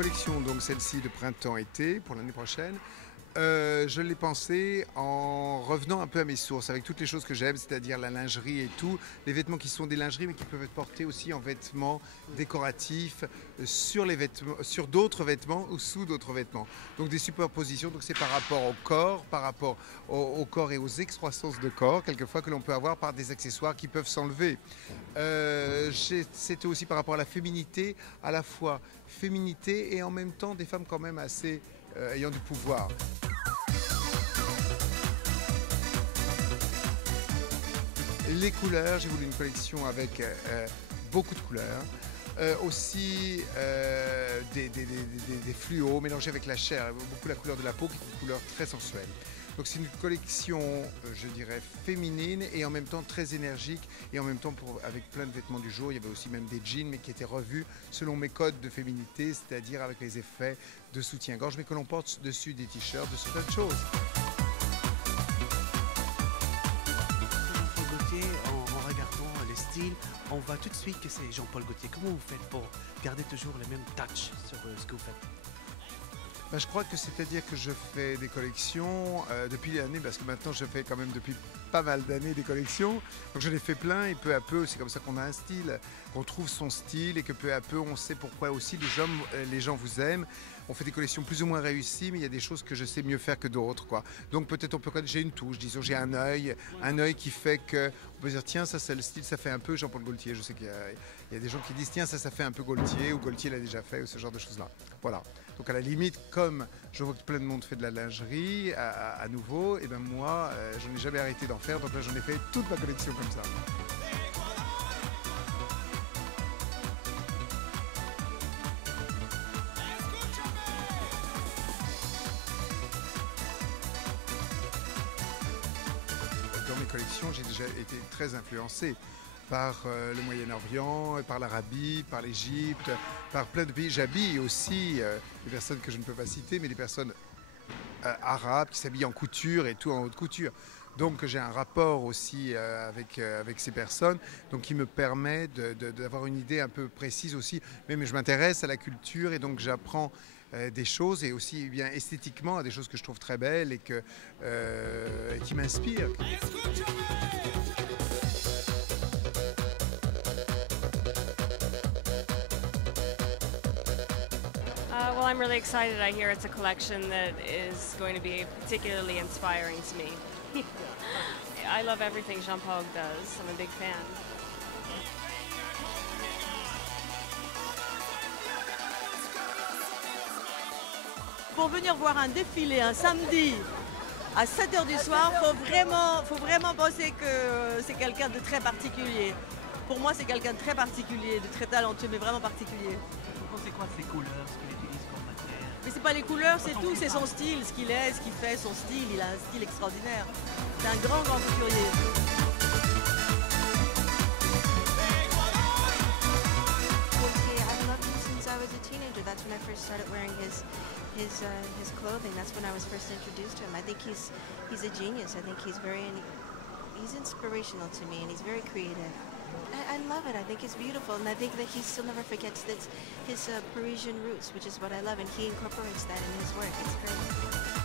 collection, donc celle-ci de printemps-été pour l'année prochaine, je l'ai pensée en revenant un peu à mes sources, avec toutes les choses que j'aime, c'est-à-dire la lingerie et tout, les vêtements qui sont des lingeries mais qui peuvent être portés aussi en vêtements décoratifs sur les vêtements, sur d'autres vêtements ou sous d'autres vêtements. Donc des superpositions, donc c'est par rapport au corps, par rapport au corps et aux excroissances de corps, quelquefois que l'on peut avoir par des accessoires qui peuvent s'enlever. C'était aussi par rapport à la féminité, à la fois féminité et en même temps des femmes quand même assez ayant du pouvoir. Les couleurs, j'ai voulu une collection avec beaucoup de couleurs. Aussi des fluos mélangés avec la chair, beaucoup la couleur de la peau qui est une couleur très sensuelle. Donc c'est une collection, je dirais, féminine et en même temps très énergique et en même temps avec plein de vêtements du jour. Il y avait aussi même des jeans mais qui étaient revus selon mes codes de féminité, c'est-à-dire avec les effets de soutien-gorge mais que l'on porte dessus des t-shirts, dessus plein de choses. Jean-Paul Gaultier, en regardant le style, on voit tout de suite que c'est Jean-Paul Gaultier. Comment vous faites pour garder toujours le même touch sur ce que vous faites? Ben, je crois que c'est-à-dire que je fais des collections depuis des années, parce que maintenant je fais quand même depuis pas mal d'années des collections. Donc je les fais plein et peu à peu, c'est comme ça qu'on a un style, qu'on trouve son style et que peu à peu on sait pourquoi aussi les gens vous aiment. On fait des collections plus ou moins réussies, mais il y a des choses que je sais mieux faire que d'autres, quoi. Donc peut-être on peut connaître, j'ai une touche, disons j'ai un œil qui fait que on peut dire tiens ça c'est le style, ça fait un peu Jean-Paul Gaultier. Je sais qu'il y a des gens qui disent tiens ça fait un peu Gaultier ou Gaultier l'a déjà fait ou ce genre de choses-là. Voilà. Donc à la limite, comme je vois que plein de monde fait de la lingerie à nouveau, et ben moi je n'ai jamais arrêté d'en faire, donc là j'en ai fait toute ma collection comme ça. Dans mes collections, j'ai déjà été très influencé par le Moyen-Orient, par l'Arabie, par l'Égypte, par plein de pays. J'habille aussi des personnes que je ne peux pas citer, mais des personnes arabes qui s'habillent en couture et tout en haute couture. Donc j'ai un rapport aussi avec ces personnes, donc qui me permet d'avoir une idée un peu précise aussi. Mais je m'intéresse à la culture et donc j'apprends des choses et aussi bien esthétiquement à des choses que je trouve très belles et qui m'inspirent. Well, I'm really excited. I hear it's a collection that is going to be particularly inspiring to me. I love everything Jean-Paul does. I'm a big fan. Pour venir voir un défilé un samedi à 7 h du soir, faut vraiment penser que c'est quelqu'un de très particulier. Pour moi, c'est quelqu'un de très particulier, de très talentueux, mais vraiment particulier. C'est quoi ces couleurs, ce qu'il utilise comme matière? Mais c'est pas les couleurs, c'est tout, c'est son style, ce qu'il est, ce qu'il fait, son style. Il a un style extraordinaire. C'est un grand couturier. I've loved him since I was a teenager. That's when I first started wearing his clothing. That's when I was first introduced to him. I think he's a genius. I think he's inspirational to me, and he's very creative. I love it. I think it's beautiful, and I think that he still never forgets that his Parisian roots, which is what I love, and he incorporates that in his work. It's great.